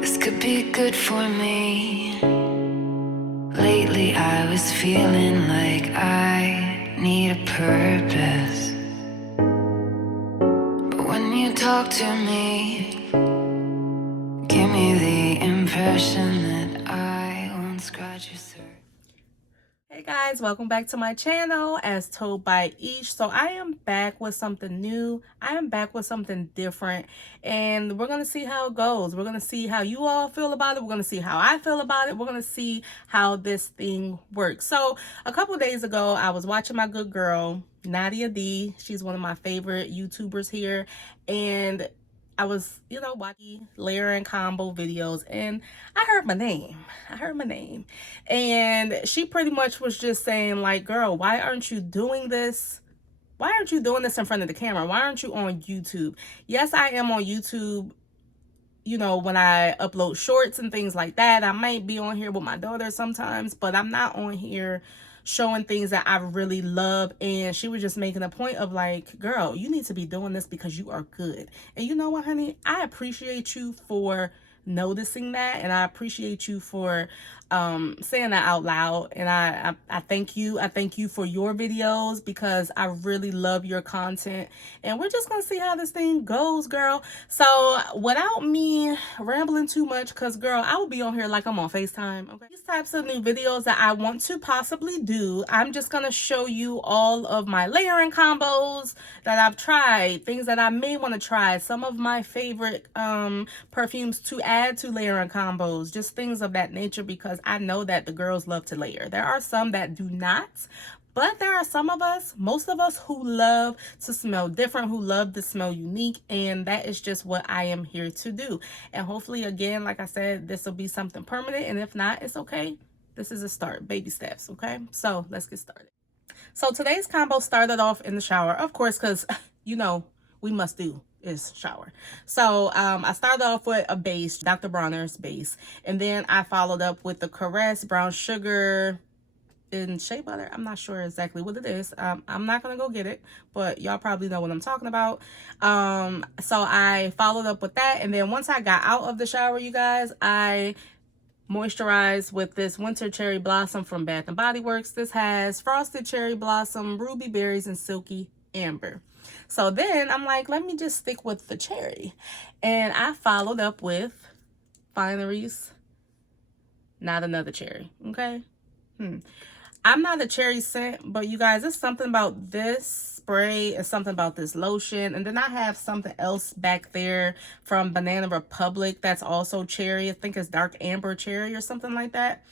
This could be good for me. Lately I was feeling like I need a purpose. But when you talk to me, give me the impression that I won't scratch your surface. Hey guys, welcome back to my channel as told by Ish. So I am back with something new. I am back with something different, and we're going to see how it goes. We're going to see how you all feel about it. We're going to see how I feel about it. We're going to see how this thing works. So a couple days ago, I was watching my good girl, Nadia D. She's one of my favorite YouTubers here, and I was, watching layering combo videos, and I heard my name. And she pretty much was just saying, like, girl, why aren't you doing this? Why aren't you doing this in front of the camera? Why aren't you on YouTube? Yes, I am on YouTube, when I upload shorts and things like that. I might be on here with my daughter sometimes, but I'm not on here showing things that I really love. And she was just making a point of like, girl, you need to be doing this because you are good. And you know what, honey? I appreciate you for noticing that, and I appreciate you for saying that out loud. And I thank you. I thank you for your videos because I really love your content. And we're just gonna see how this thing goes, girl. So without me rambling too much, because girl, I will be on here like I'm on FaceTime. Okay, these types of new videos that I want to possibly do, I'm just gonna show you all of my layering combos that I've tried, things that I may want to try, some of my favorite perfumes to add to layering combos, just things of that nature, because I know that the girls love to layer. There are some that do not, but there are some of us, most of us, who love to smell different, who love to smell unique, and that is just what I am here to do. And hopefully, again, like I said, this will be something permanent, and if not, it's okay. This is a start, baby steps, okay? So let's get started. So today's combo started off in the shower, of course, because, we must do is shower. So I started off with a base, Dr. Bronner's base, and then I followed up with the Caress Brown Sugar in shea butter. I'm not sure exactly what it is. I'm not gonna go get it, but y'all probably know what I'm talking about. So I followed up with that, and then once I got out of the shower, you guys, I moisturized with this Winter Cherry Blossom from Bath and Body Works. This has Frosted Cherry Blossom, Ruby Berries, and Silky Amber. So then I'm like, let me just stick with the cherry. And I followed up with Finery's Not Another Cherry, okay? I'm not a cherry scent, but you guys, it's something about this spray and something about this lotion. And then I have something else back there from Banana Republic that's also cherry. I think it's dark amber cherry or something like that.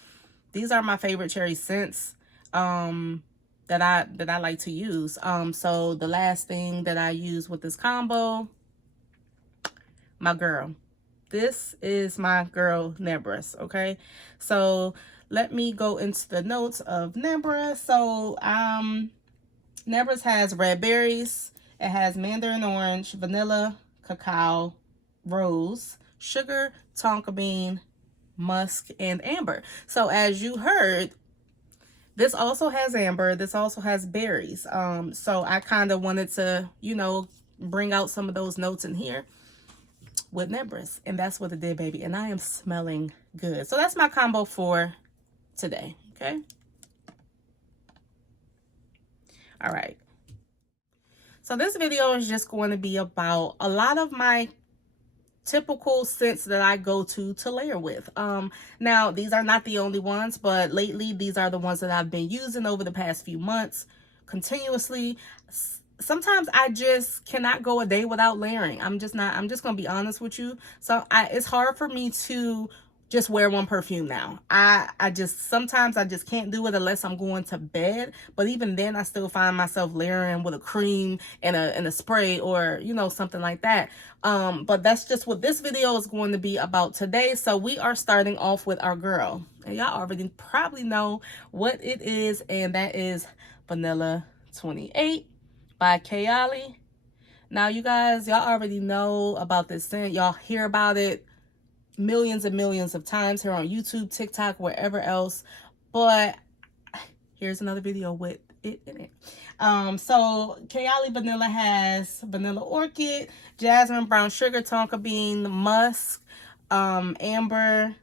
These are my favorite cherry scents that I like to use. So the last thing that I use with this combo, my girl. This is my girl Nebras, okay? So let me go into the notes of Nebras. So Nebras has red berries, it has mandarin orange, vanilla, cacao, rose, sugar, tonka bean, musk, and amber. So as you heard, this also has amber, this also has berries. So I kind of wanted to, bring out some of those notes in here with Nebras, and that's what it did, baby. And I am smelling good. So that's my combo for today, okay? All right. So this video is just going to be about a lot of my typical scents that I go to layer with. Now, these are not the only ones, but lately these are the ones that I've been using over the past few months continuously. Sometimes I just cannot go a day without layering. I'm just gonna be honest with you. So it's hard for me to just wear one perfume now. Sometimes I just can't do it unless I'm going to bed. But even then, I still find myself layering with a cream and a spray, or something like that. But that's just what this video is going to be about today. So we are starting off with our girl, and y'all already probably know what it is, and that is Vanilla 28 by Kayali. Now, you guys, y'all already know about this scent. Y'all hear about it millions and millions of times here on YouTube, TikTok, wherever else. But here's another video with it in it. So Kayali Vanilla has Vanilla Orchid, Jasmine, Brown Sugar, Tonka Bean, Musk, amberwood,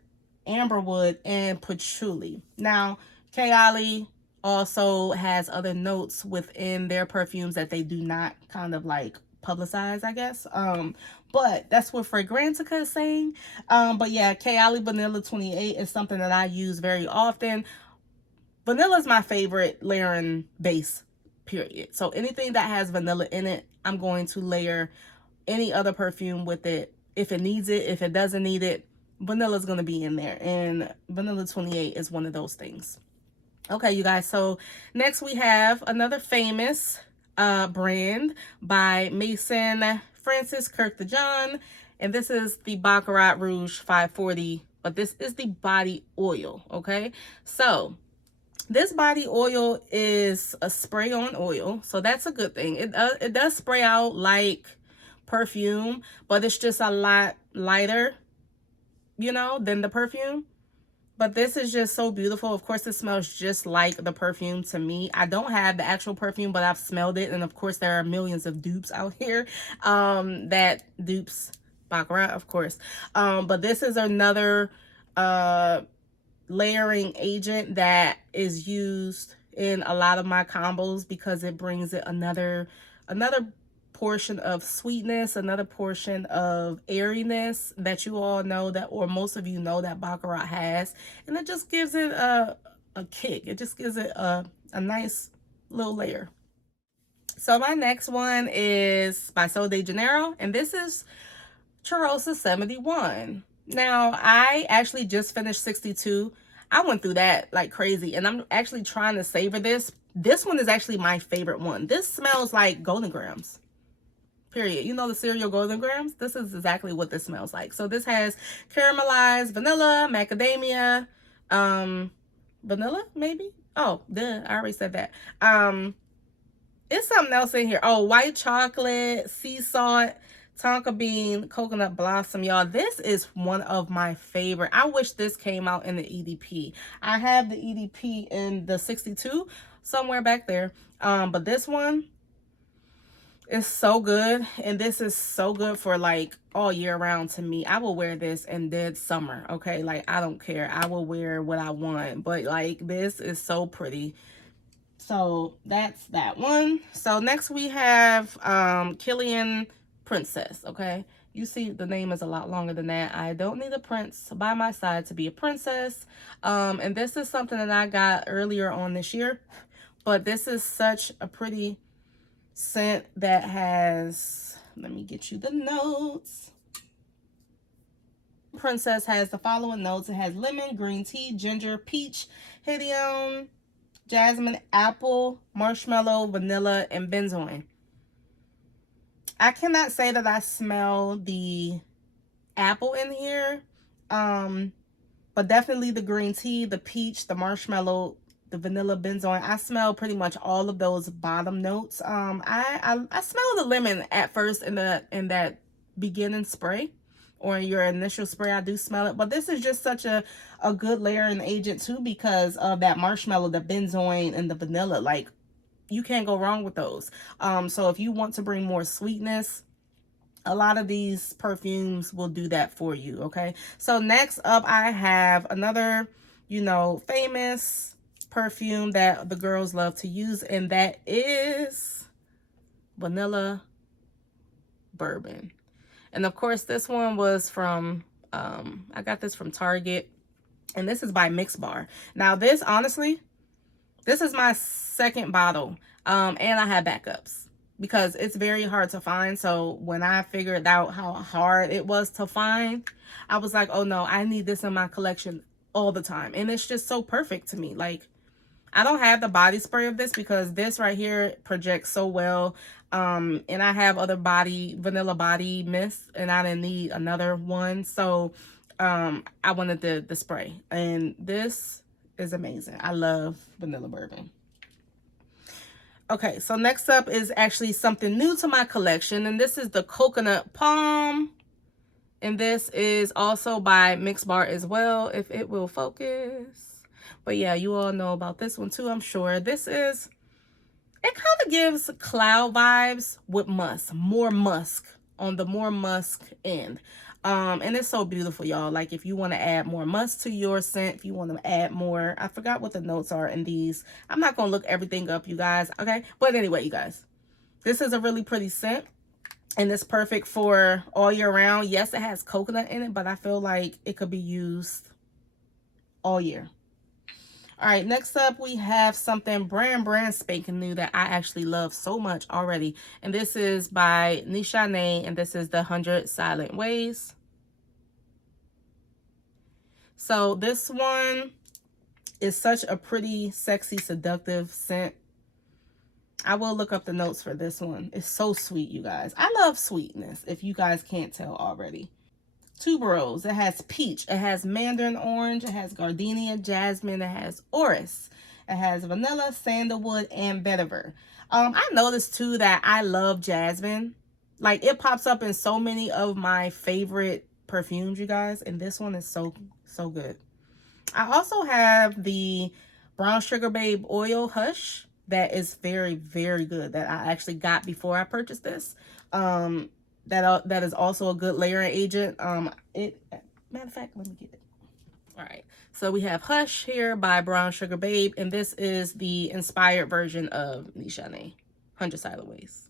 and patchouli. Now, Kayali also has other notes within their perfumes that they do not kind of like publicize, I guess. But that's what Fragrantica is saying. But yeah, Kayali Vanilla 28 is something that I use very often. Vanilla is my favorite layering base, period. So anything that has vanilla in it, I'm going to layer any other perfume with it if it needs it. If it doesn't need it, vanilla is going to be in there, and vanilla 28 is one of those things. Okay, you guys, so next we have another famous brand by Mason Francis Kirk de John, and this is the Baccarat Rouge 540, but this is the body oil. Okay, so this body oil is a spray-on oil, so that's a good thing. It does spray out like perfume, but it's just a lot lighter, you know, than the perfume. But this is just so beautiful. Of course, it smells just like the perfume to me. I don't have the actual perfume, but I've smelled it, and of course, there are millions of dupes out here that dupes Baccarat, of course. But this is another layering agent that is used in a lot of my combos because it brings it another portion of sweetness, another portion of airiness that you all know that, or most of you know, that Baccarat has, and it just gives it a kick. It just gives it a nice little layer. So my next one is by Sol de Janeiro, and this is Cheirosa 71. Now, I actually just finished 62. I went through that like crazy, and I'm actually trying to savor this. This one is actually my favorite one. This smells like Golden Grams, period. You know the cereal Golden Grams? This is exactly what this smells like. So this has caramelized vanilla, macadamia, vanilla maybe? Oh, duh, I already said that. It's something else in here. Oh, white chocolate, sea salt, tonka bean, coconut blossom. Y'all, this is one of my favorite. I wish this came out in the EDP. I have the EDP in the 62 somewhere back there. But this one is so good, and this is so good for like all year round to me. I will wear this in dead summer, okay? Like, I don't care. I will wear what I want, but like, this is so pretty. So that's that one. So next we have Killian Princess. Okay, you see the name is a lot longer than that. I don't need a prince by my side to be a princess. And this is something that I got earlier on this year, but this is such a pretty scent that has, let me get you the notes. Princess has the following notes. It has lemon, green tea, ginger, peach, hedione, jasmine, apple, marshmallow, vanilla, and benzoin. I cannot say that I smell the apple in here, but definitely the green tea, the peach, the marshmallow, the vanilla, benzoin. I smell pretty much all of those bottom notes. I smell the lemon at first in that beginning spray, or your initial spray. I do smell it, but this is just such a good layering agent too, because of that marshmallow, the benzoin, and the vanilla. Like, you can't go wrong with those. So if you want to bring more sweetness, a lot of these perfumes will do that for you. Okay, so next up I have another, you know, famous perfume that the girls love to use, and that is Vanilla Bourbon. And of course, this one was from, I got this from Target, and this is by Mix Bar. Now this, honestly, this is my second bottle, and I have backups because it's very hard to find. So when I figured out how hard it was to find, I was like, oh no, I need this in my collection all the time. And it's just so perfect to me. Like, I don't have the body spray of this because this right here projects so well. And I have other vanilla body mist, and I didn't need another one. So I wanted the spray, and this is amazing. I love Vanilla Bourbon. Okay, so next up is actually something new to my collection, and this is the Coconut Palm. And this is also by Mix Bar as well, if it will focus. But yeah, you all know about this one too, I'm sure. This is, it kind of gives cloud vibes with musk, more musk, on the more musk end. And it's so beautiful, y'all. Like, if you want to add more musk to your scent, if you want to add more, I forgot what the notes are in these. I'm not going to look everything up, you guys, okay? But anyway, you guys, this is a really pretty scent, and it's perfect for all year round. Yes, it has coconut in it, but I feel like it could be used all year. All right, next up, we have something brand spanking new that I actually love so much already. And this is by Nishane, and this is the 100 Silent Ways. So this one is such a pretty, sexy, seductive scent. I will look up the notes for this one. It's so sweet, you guys. I love sweetness, if you guys can't tell already. Tuberose, it has peach, it has mandarin orange, it has gardenia, jasmine, it has orris, it has vanilla, sandalwood, and vetiver. I noticed too that I love jasmine. Like, it pops up in so many of my favorite perfumes, you guys, and this one is so good. I also have the Brown Sugar Babe Oil Hush that is very good, that I actually got before I purchased this. That is also a good layering agent. Matter of fact, let me get it. All right, so we have Hush here by Brown Sugar Babe, and this is the inspired version of Nishane, 100 Silent Ways.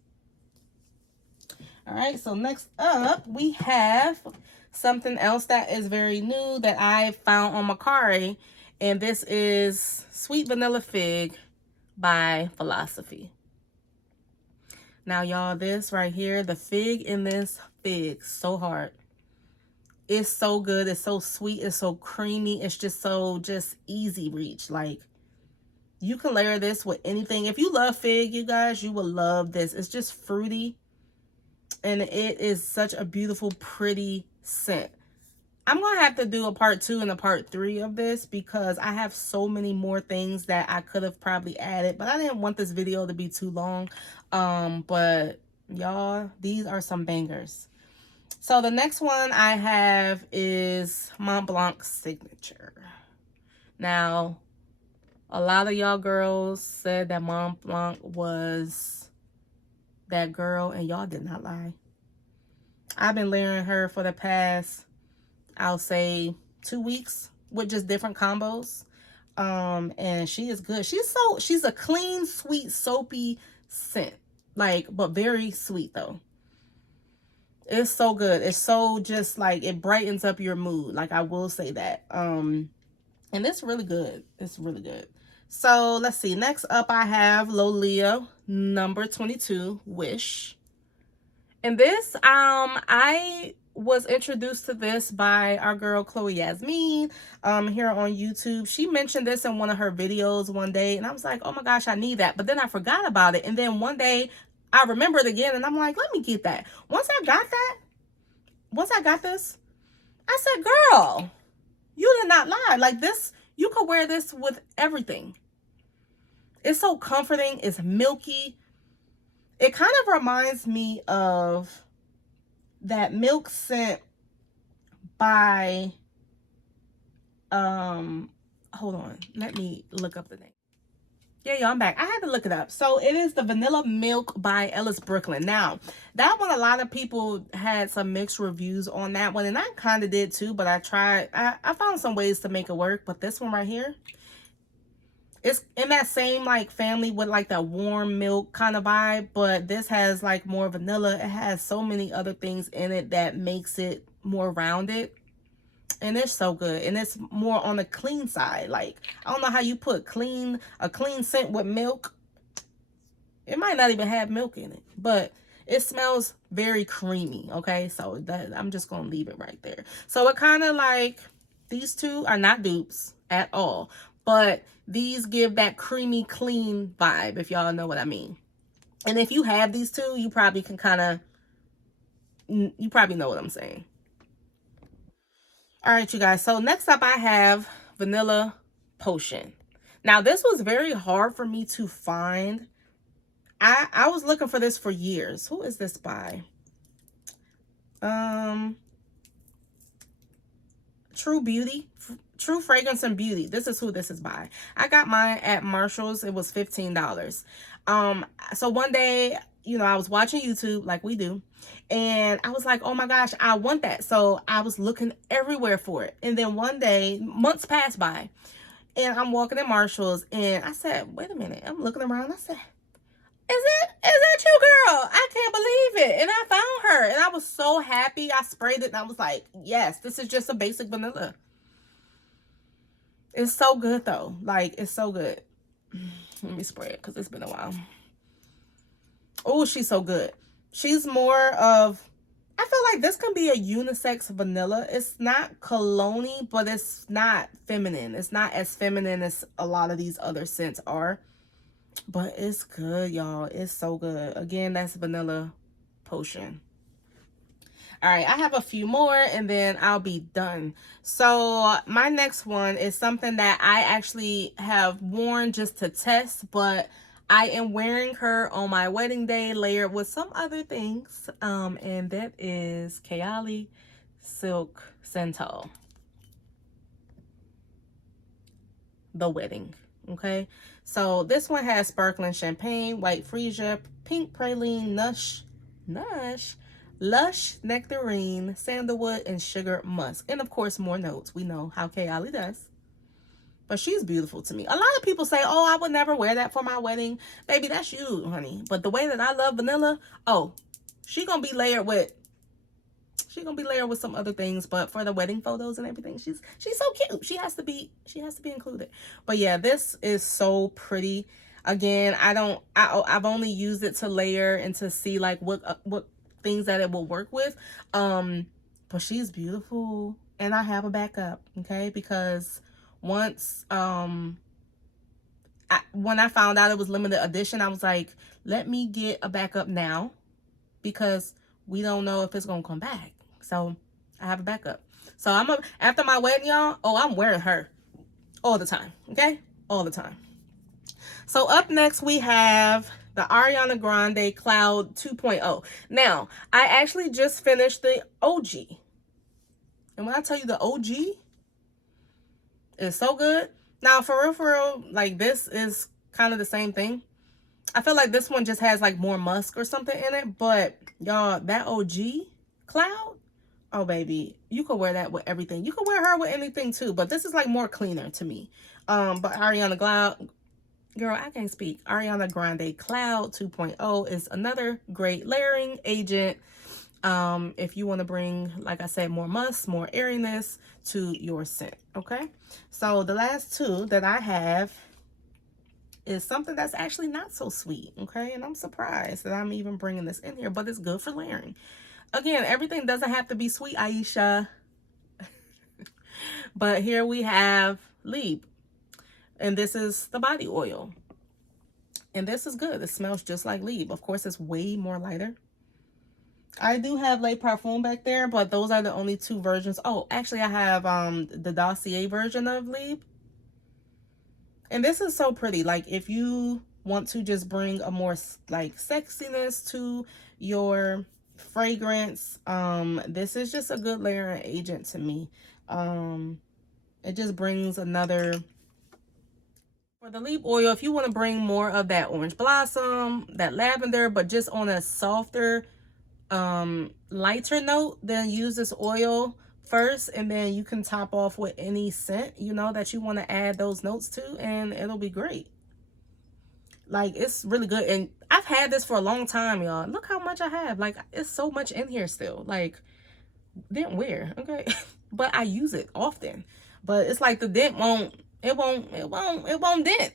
All right, so next up we have something else that is very new that I found on Mercari, and this is Sweet Vanilla Fig by Philosophy. Now, y'all, this right here, the fig in this fig, so hard. It's so good. It's so sweet. It's so creamy. It's just easy reach. Like, you can layer this with anything. If you love fig, you guys, you will love this. It's just fruity, and it is such a beautiful, pretty scent. I'm going to have to do a part 2 and a part 3 of this because I have so many more things that I could have probably added, but I didn't want this video to be too long. But y'all, these are some bangers. So the next one I have is Mont Blanc Signature. Now, a lot of y'all girls said that Mont Blanc was that girl, and y'all did not lie. I've been layering her for the past, I'll say, 2 weeks with just different combos. And she is good. She's a clean, sweet, soapy scent. Like, but very sweet though. It's so good. It's so just like, it brightens up your mood. Like, I will say that. And it's really good. It's really good. So let's see. Next up I have Lolita number 22, Wish. And this, I was introduced to this by our girl Chloe Yasmin here on YouTube. She mentioned this in one of her videos one day, and I was like, oh my gosh, I need that. But then I forgot about it, and then one day I remembered again, and I'm like, let me get that. Once I got this, I said, girl, you did not lie. Like, this, you could wear this with everything. It's so comforting. It's milky. It kind of reminds me of that milk scent by, hold on, let me look up the name. Yeah, y'all, I'm back. I had to look it up. So it is the Vanilla Milk by Ellis Brooklyn. Now, that one, a lot of people had some mixed reviews on that one, and I kind of did too, but I found some ways to make it work. But this one right here, it's in that same like family with like that warm milk kind of vibe, but this has like more vanilla. It has so many other things in it that makes it more rounded, and it's so good. And it's more on the clean side. Like, I don't know how you put a clean scent with milk. It might not even have milk in it, but it smells very creamy. Okay, so that, I'm just gonna leave it right there. So it kind of like, these two are not dupes at all, but these give that creamy, clean vibe, if y'all know what I mean. And if you have these two, you probably can you probably know what I'm saying. All right, you guys. So next up, I have Vanilla Potion. Now, this was very hard for me to find. I was looking for this for years. Who is this by? True Fragrance and Beauty. This is who this is by. I got mine at Marshall's. It was $15. So one day you know, I was watching YouTube like we do, and I was like, oh my gosh, I want that. So I was looking everywhere for it. And then one day, months passed by, and I'm walking in Marshall's, and I said, wait a minute. I'm looking around. I said, is that you, girl? I can't believe it. And I found her, and I was so happy. I sprayed it, and I was like, yes, this is just a basic vanilla. It's so good, though. Like, it's so good. Let me spray it, because it's been a while. Oh, she's so good. She's more of, I feel like this can be a unisex vanilla. It's not cologne-y, but it's not feminine. It's not as feminine as a lot of these other scents are. But it's good, y'all. It's so good. Again, that's Vanilla Potion. All right, I have a few more and then I'll be done. So my next one is something that I actually have worn just to test, but I am wearing her on my wedding day layered with some other things. And that is Kayali Silk Santal. The wedding. Okay, so this one has sparkling champagne, white freesia, pink praline, lush nectarine, sandalwood, and sugar musk. And of course, more notes. We know how Kayali does. But she's beautiful to me. A lot of people say, oh, I would never wear that for my wedding. Baby, that's you, honey. But the way that I love vanilla, oh, she gonna be layered with some other things, but for the wedding photos and everything, she's so cute. She has to be included. But yeah, this is so pretty. Again, I've only used it to layer and to see like what things that it will work with. But she's beautiful, and I have a backup, okay? Because once when I found out it was limited edition, I was like, let me get a backup now, because we don't know if it's gonna come back. So I have a backup. So after my wedding, y'all, oh, I'm wearing her all the time, okay? All the time. So up next, we have the Ariana Grande Cloud 2.0. Now, I actually just finished the OG. And when I tell you the OG is so good. Now, for real, like this is kind of the same thing. I feel like this one just has like more musk or something in it. But y'all, that OG Cloud, oh baby, you could wear that with everything. You could wear her with anything too, but this is like more cleaner to me. But Ariana Cloud, girl, I can't speak. Ariana Grande Cloud 2.0 is another great layering agent. If you want to bring, like I said, more musk, more airiness to your scent, okay? So the last two that I have is something that's actually not so sweet, okay? And I'm surprised that I'm even bringing this in here, but it's good for layering. Again, everything doesn't have to be sweet, Aisha. But here we have Lieb. And this is the body oil. And this is good. It smells just like Lieb. Of course, it's way more lighter. I do have Les Parfums back there, but those are the only two versions. Oh, actually, I have the Dossier version of Lieb. And this is so pretty. Like, if you want to just bring a more, like, sexiness to your fragrance, this is just a good layering agent to me. It just brings another... For the Lieb oil, if you want to bring more of that orange blossom, that lavender, but just on a softer, lighter note, then use this oil first, and then you can top off with any scent, you know, that you want to add those notes to, and it'll be great. Like, it's really good. And I've had this for a long time, y'all. Look how much I have. Like, it's so much in here still. Like, didn't wear, okay? But I use it often. But it's like the dent won't dent.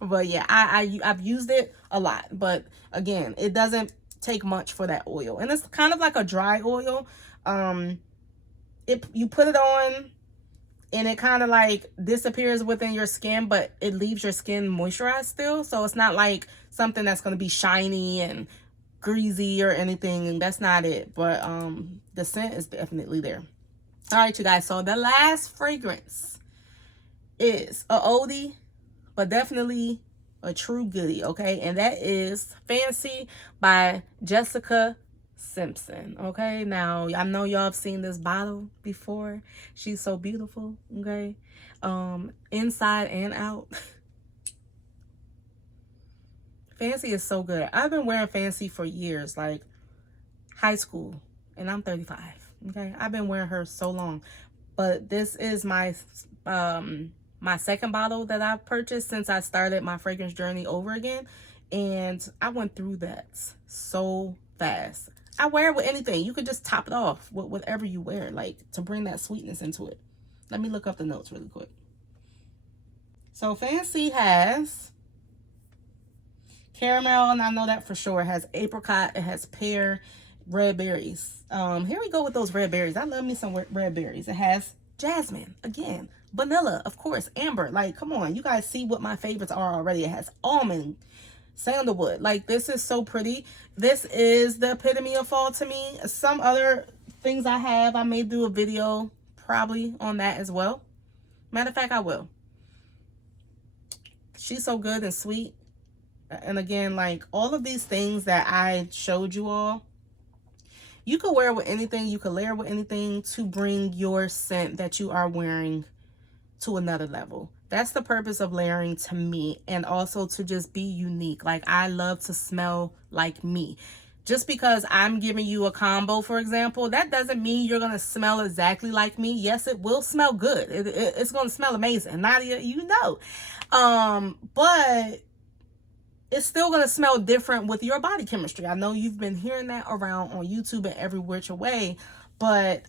But yeah, I've used it a lot. But again, it doesn't take much for that oil. And it's kind of like a dry oil. You put it on and it kind of like disappears within your skin, but it leaves your skin moisturized still. So it's not like something that's going to be shiny and greasy or anything, and that's not it. But the scent is definitely there. All right, you guys, so the last fragrance is a oldie, but definitely a true goodie, okay? And that is Fancy by Jessica Simpson, okay? Now, I know y'all have seen this bottle before. She's so beautiful, okay? Inside and out. Fancy is so good. I've been wearing Fancy for years, like high school, and I'm 35. Okay, I've been wearing her so long, but this is my my second bottle that I've purchased since I started my fragrance journey over again, and I went through that so fast. I wear it with anything. You could just top it off with whatever you wear, like to bring that sweetness into it. Let me look up the notes really quick. So Fancy has caramel, and I know that for sure. It has apricot, it has pear, red berries. Here we go with those red berries. I love me some red berries. It has jasmine, again, vanilla, of course, amber. Like, come on, you guys see what my favorites are already. It has almond, sandalwood. Like, this is so pretty. This is the epitome of fall to me. Some other things I may do a video probably on that as well. Matter of fact, I will. She's so good and sweet. And again, like all of these things that I showed you all, you could wear with anything, you could layer with anything to bring your scent that you are wearing to another level. That's the purpose of layering to me, and also to just be unique. Like, I love to smell like me. Just because I'm giving you a combo, for example, that doesn't mean you're going to smell exactly like me. Yes, it will smell good. It's going to smell amazing. Nadia, you know. But it's still going to smell different with your body chemistry. I know you've been hearing that around on YouTube and every which way, but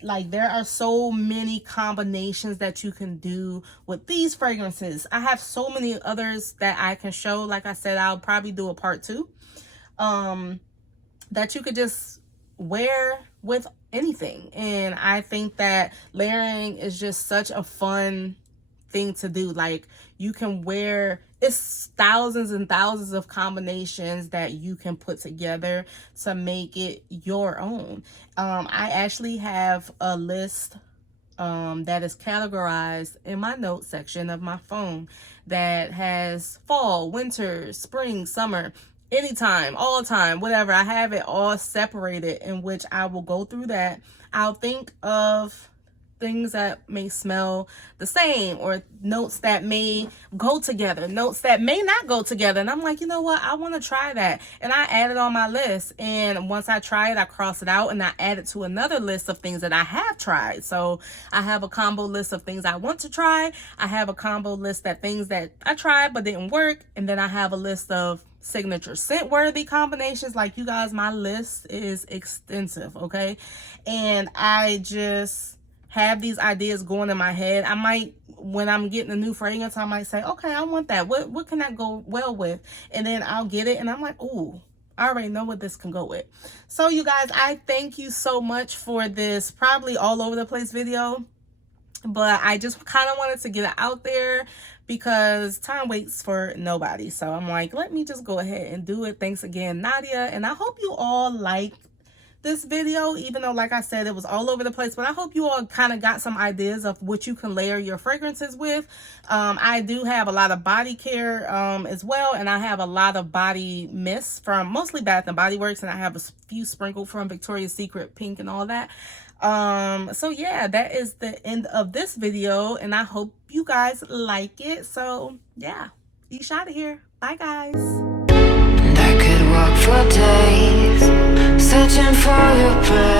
like, there are so many combinations that you can do with these fragrances. I have so many others that I can show. Like I said, I'll probably do a part 2 that you could just wear with anything. And I think that layering is just such a fun thing to do. Like, you can wear, it's thousands and thousands of combinations that you can put together to make it your own. I actually have a list that is categorized in my notes section of my phone that has fall, winter, spring, summer, anytime, all time, whatever. I have it all separated, in which I will go through that. I'll think of things that may smell the same, or notes that may go together, notes that may not go together, and I'm like, you know what, I want to try that, and I add it on my list. And once I try it, I cross it out and I add it to another list of things that I have tried. So I have a combo list of things I want to try. I have a combo list that things that I tried but didn't work, and then I have a list of signature scent worthy combinations. Like, you guys, my list is extensive, okay? And I just have these ideas going in my head. I might, when I'm getting a new fragrance, I might say, okay, I want that. What can I go well with? And then I'll get it and I'm like, ooh, I already know what this can go with. So you guys, I thank you so much for this probably all over the place video, but I just kind of wanted to get it out there because time waits for nobody. So I'm like, let me just go ahead and do it. Thanks again, Nadia. And I hope you all like this video, even though, like I said, it was all over the place, but I hope you all kind of got some ideas of what you can layer your fragrances with. I do have a lot of body care as well, and I have a lot of body mists from mostly Bath and Body Works, and I have a few sprinkled from Victoria's Secret Pink and all that. So yeah, that is the end of this video, and I hope you guys like it. So yeah, Eesh out of here. Bye guys. And I could walk for days, searching for your praise.